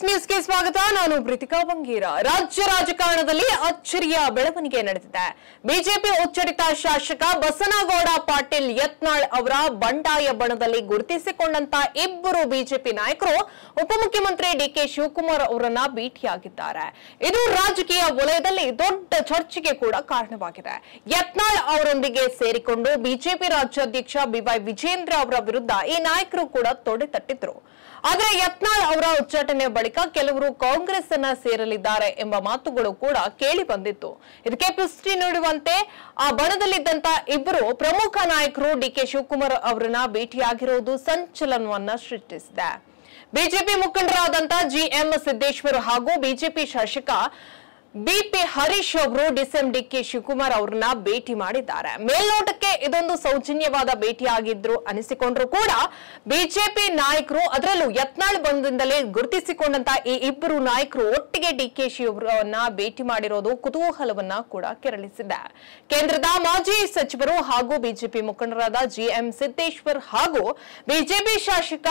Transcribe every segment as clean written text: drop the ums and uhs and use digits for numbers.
Next ನ್ಯೂಸ್ಗೆ ಸ್ವಾಗತ. ನಾನು ಪ್ರೀತಿಕಾ ಬಂಗೀರ. ರಾಜ್ಯ ರಾಜಕಾರಣದಲ್ಲಿ ಅಚ್ಚರಿಯ ಬೆಳವಣಿಗೆ ನಡೆದಿದೆ. ಬಿಜೆಪಿ ಉಚ್ಚರಿತ ಶಾಸಕ ಬಸನಗೌಡ ಪಾಟೀಲ್ ಯತ್ನಾಳ್ ಅವರ ಬಂಡಾಯ ಬಣದಲ್ಲಿ ಗುರುತಿಸಿಕೊಂಡಂತ ಇಬ್ಬರು ಬಿಜೆಪಿ ನಾಯಕರು ಉಪಮುಖ್ಯಮಂತ್ರಿ ಡಿಕೆ ಶಿವಕುಮಾರ್ ಅವರನ್ನ ಭೇಟಿಯಾಗಿದ್ದಾರೆ. ಇದು ರಾಜಕೀಯ ವಲಯದಲ್ಲಿ ದೊಡ್ಡ ಚರ್ಚೆಗೆ ಕೂಡ ಕಾರಣವಾಗಿದೆ. ಯತ್ನಾಳ್ ಅವರೊಂದಿಗೆ ಸೇರಿಕೊಂಡು ಬಿಜೆಪಿ ರಾಜ್ಯಾಧ್ಯಕ್ಷ ಬಿವೈ ವಿಜೇಂದ್ರ ಅವರ ವಿರುದ್ಧ ಈ ನಾಯಕರು ಕೂಡ ತೊಡೆ ತಟ್ಟಿದ್ರು. ಆದರೆ ಯತ್ನಾಳ್ ಅವರ ಉಚ್ಚಾಟನೆ ಬಳಿಕ ಕೆಲವರು ಕಾಂಗ್ರೆಸ್ ಅನ್ನ ಸೇರಲಿದ್ದಾರೆ ಎಂಬ ಮಾತುಗಳು ಕೂಡ ಕೇಳಿ ಬಂದಿತ್ತು. ಇದಕ್ಕೆ ಪುಷ್ಟಿ ನೀಡುವಂತೆ ಆ ಬಣದಲ್ಲಿದ್ದಂತ ಇಬ್ಬರು ಪ್ರಮುಖ ನಾಯಕರು ಡಿಕೆ ಶಿವಕುಮಾರ್ ಅವರನ್ನ ಭೇಟಿಯಾಗಿರುವುದು ಸಂಚಲನವನ್ನ ಸೃಷ್ಟಿಸಿದೆ. ಬಿಜೆಪಿ ಮುಖಂಡರಾದಂತ ಜಿಎಂ ಸಿದ್ದೇಶ್ವರ್ ಹಾಗೂ ಬಿಜೆಪಿ ಶಾಸಕ ಬಿಪಿ ಹರೀಶ್ ಅವರು ಡಿಕೆ ಶಿವಕುಮಾರ್ ಅವರನ್ನ ಭೇಟಿ ಮಾಡಿದ್ದಾರೆ. ಮೇಲ್ನೋಟಕ್ಕೆ ಇದೊಂದು ಸೌಜನ್ಯವಾದ ಭೇಟಿಯಾಗಿದ್ರು ಅನಿಸಿಕೊಂಡ್ರು ಕೂಡ ಬಿಜೆಪಿ ನಾಯಕರು, ಅದರಲ್ಲೂ ಯತ್ನಾಳ್ ಬಂಧದಿಂದಲೇ ಗುರುತಿಸಿಕೊಂಡಂತ ಈ ಇಬ್ಬರು ನಾಯಕರು ಒಟ್ಟಿಗೆ ಡಿಕೆ ಶಿವರನ್ನ ಭೇಟಿ ಮಾಡಿರೋದು ಕುತೂಹಲವನ್ನ ಕೂಡ ಕೆರಳಿಸಿದೆ. ಕೇಂದ್ರದ ಮಾಜಿ ಸಚಿವರು ಹಾಗೂ ಬಿಜೆಪಿ ಮುಖಂಡರಾದ ಜಿಎಂ ಸಿದ್ದೇಶ್ವರ್ ಹಾಗೂ ಬಿಜೆಪಿ ಶಾಸಕ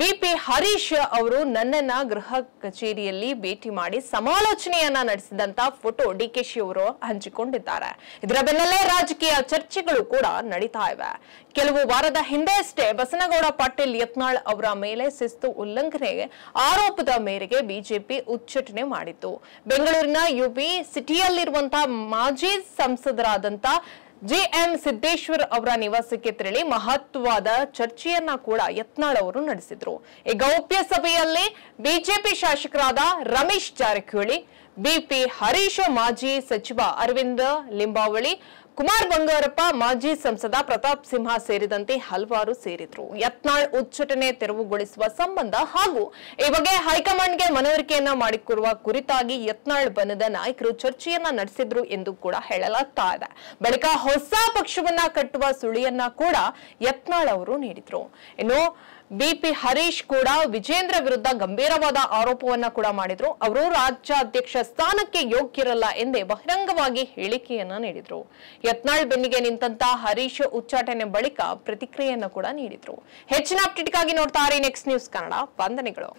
ಬಿಪಿ ಹರೀಶ್ ಅವರು ನನ್ನನ್ನ ಗೃಹ ಕಚೇರಿಯಲ್ಲಿ ಭೇಟಿ ಮಾಡಿ ಸಮಾಲೋಚನೆಯನ್ನ ನಡೆಸಿದಂತ ಫೋಟೋ ಡಿಕೆಶಿ ಅವರು ಹಂಚಿಕೊಂಡಿದ್ದಾರೆ. ಇದರ ಬೆನ್ನಲ್ಲೇ ರಾಜಕೀಯ ಚರ್ಚೆಗಳು ಕೂಡ ನಡೀತಾ ಇವೆ. ಕೆಲವು ವಾರದ ಹಿಂದೆಯಷ್ಟೇ ಬಸನಗೌಡ ಪಾಟೀಲ್ ಯತ್ನಾಳ್ ಅವರ ಮೇಲೆ ಶಿಸ್ತು ಉಲ್ಲಂಘನೆ ಆರೋಪದ ಮೇರೆಗೆ ಬಿಜೆಪಿ ಉಚ್ಚಾಟನೆ ಮಾಡಿತ್ತು. ಬೆಂಗಳೂರಿನ ಯುಬಿ ಸಿಟಿಯಲ್ಲಿರುವಂತಹ ಮಾಜಿ ಸಂಸದರಾದಂತ ಜಿಎಂ ಸಿದ್ದೇಶ್ವರ್ ಅವರ ನಿವಾಸಕ್ಕೆ ತೆರಳಿ ಮಹತ್ವವಾದ ಚರ್ಚೆಯನ್ನ ಕೂಡ ಯತ್ನಾಳ್ ಅವರು ನಡೆಸಿದ್ರು. ಈ ಗೌಪ್ಯ ಸಭೆಯಲ್ಲಿ ಬಿಜೆಪಿ ಶಾಸಕರಾದ ರಮೇಶ್ ಜಾರಕಿಹೊಳಿ, ಬಿಪಿ ಹರೀಶ್, ಮಾಜಿ ಸಚಿವ ಅರವಿಂದ ಲಿಂಬಾವಳಿ, ಕುಮಾರ್ ಬಂಗಾರಪ್ಪ, ಮಾಜಿ ಸಂಸದ ಪ್ರತಾಪ್ ಸಿಂಹ ಸೇರಿದಂತೆ ಹಲವಾರು ಸೇರಿದ್ರು. ಯತ್ನಾಳ್ ಉಚ್ಚಾಟನೆ ತೆರವುಗೊಳಿಸುವ ಸಂಬಂಧ ಹಾಗೂ ಈ ಬಗ್ಗೆ ಹೈಕಮಾಂಡ್ಗೆ ಮನವರಿಕೆಯನ್ನ ಮಾಡಿಕೊಡುವ ಕುರಿತಾಗಿ ಯತ್ನಾಳ್ ಬಣದ ನಾಯಕರು ಚರ್ಚೆಯನ್ನ ನಡೆಸಿದ್ರು ಎಂದು ಕೂಡ ಹೇಳಲಾಗ್ತಾ ಇದೆ. ಬಳಿಕ ಹೊಸ ಪಕ್ಷವನ್ನ ಕಟ್ಟುವ ಸುಳಿಯನ್ನ ಕೂಡ ಯತ್ನಾಳ್ ಅವರು ನೀಡಿದ್ರು. ಇನ್ನು ಬಿಪಿ ಹರೀಶ್ ಕೂಡ ವಿಜೇಂದ್ರ ವಿರುದ್ಧ ಗಂಭೀರವಾದ ಆರೋಪವನ್ನ ಕೂಡ ಮಾಡಿದ್ರು. ಅವರು ರಾಜ್ಯಾಧ್ಯಕ್ಷ ಸ್ಥಾನಕ್ಕೆ ಯೋಗ್ಯರಲ್ಲ ಎಂದೇ ಬಹಿರಂಗವಾಗಿ ಹೇಳಿಕೆಯನ್ನ ನೀಡಿದ್ರು. ಯತ್ನಾಳ್ ಬೆನ್ನಿಗೆ ನಿಂತಂತ ಹರೀಶ್ ಉಚ್ಚಾಟನೆ ಬಳಿಕ ಪ್ರತಿಕ್ರಿಯೆಯನ್ನ ಕೂಡ ನೀಡಿದ್ರು. ಹೆಚ್ಚಿನ ಅಪ್ಡೇಟ್ಗಾಗಿ ನೋಡ್ತಾ ಇರಿ ನೆಕ್ಸ್ಟ್ ನ್ಯೂಸ್ ಕನ್ನಡ. ವಂದನೆಗಳು.